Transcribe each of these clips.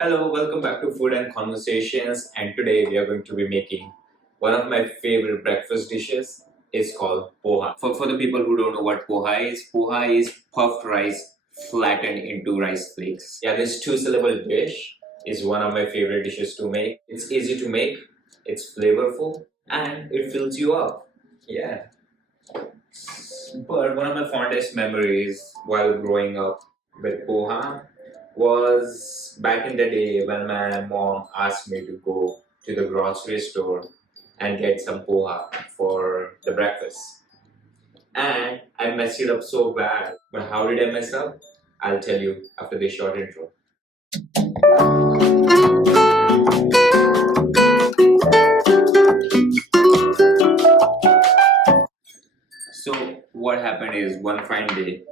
Hello, welcome back to Food and Conversations. And today we are going to be making one of my favorite breakfast dishes. It's called poha. For the people who don't know what poha is puffed rice flattened into rice flakes. Yeah, this two-syllable dish is one of my favorite dishes to make. It's easy to make, it's flavorful, and it fills you up. Yeah. But one of my fondest memories while growing up with poha was back in the day when my mom asked me to go to the grocery store and get some poha for the breakfast. And I messed it up so bad. But how did I mess up? I'll tell you after this short intro. So, what happened is one fine day,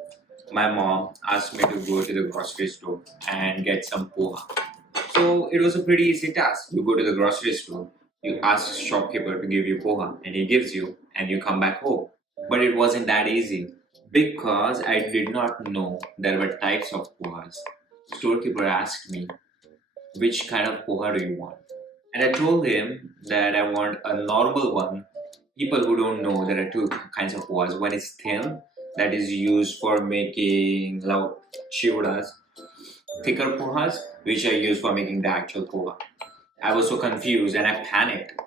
my mom asked me to go to the grocery store and get some poha. So it was a pretty easy task. You go to the grocery store, you ask the shopkeeper to give you poha, and he gives you, and you come back home. But it wasn't that easy because I did not know there were types of pohas. Storekeeper asked me, which kind of poha do you want? And I told him that I want a normal one. People who don't know, there are two kinds of pohas. One is thin, that is used for making chivodas. Thicker pohas, which are used for making the actual poha. I was so confused and I panicked.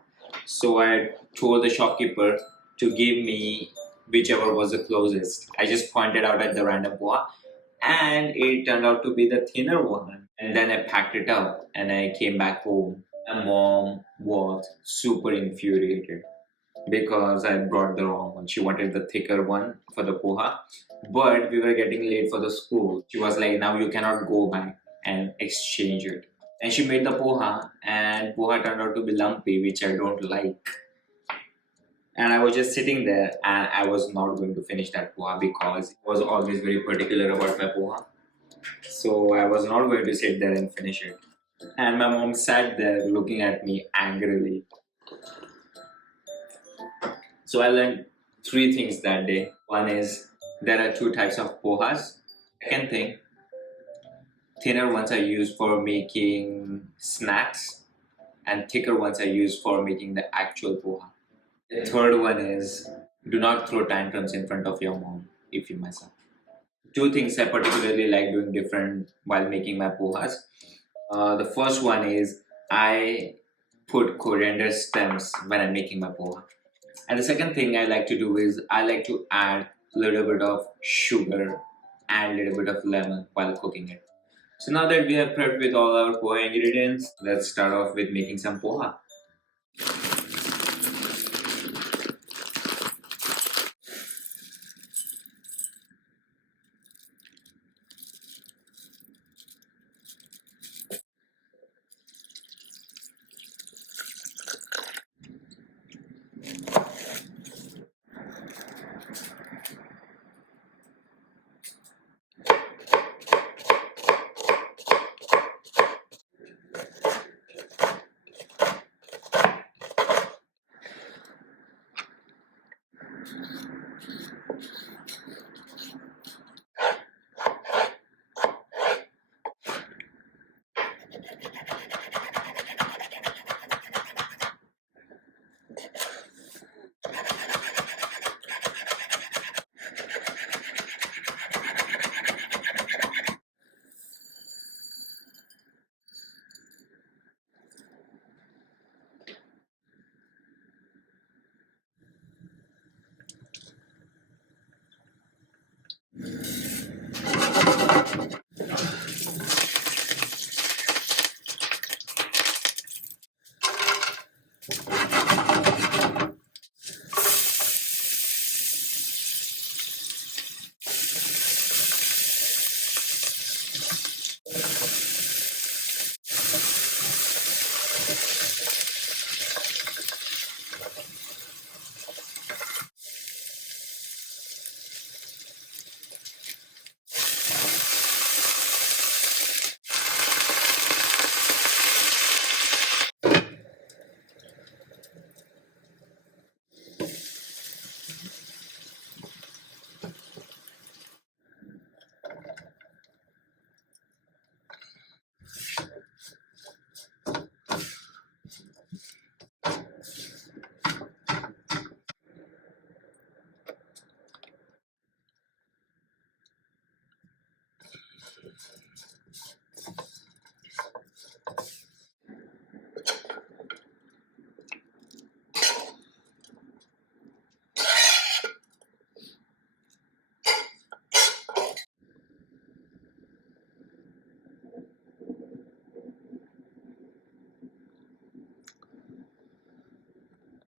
So I told the shopkeeper to give me whichever was the closest. I just pointed out at the random poha and it turned out to be the thinner one. And then I packed it up and I came back home. My mom was super infuriated because I brought the wrong one. She wanted the thicker one for the poha, but we were getting late for the school. She was like, now you cannot go back and exchange it. And she made the poha, and poha turned out to be lumpy, which I don't like. And I was just sitting there, and I was not going to finish that poha because I was always very particular about my poha. So I was not going to sit there and finish it. And my mom sat there looking at me angrily. So I learned three things that day. One is there are two types of pohas. Second thing, thinner ones are used for making snacks and thicker ones are used for making the actual poha. The third one is do not throw tantrums in front of your mom if you mess up. Two things I particularly like doing different while making my pohas. The first one is I put coriander stems when I'm making my poha. And the second thing I like to do is I like to add a little bit of sugar and a little bit of lemon while cooking it. So now that we have prepped with all our poha ingredients, let's start off with making some poha.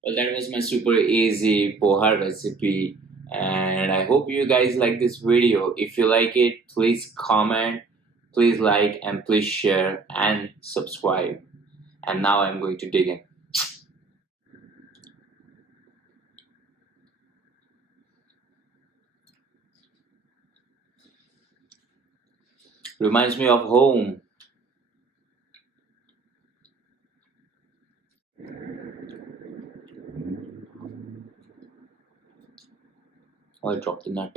Well, that was my super easy poha recipe, and I hope you guys like this video. If you like it, please comment, please like, and please share and subscribe. And now I'm going to dig in. Reminds me of home. Oh, I dropped the nut.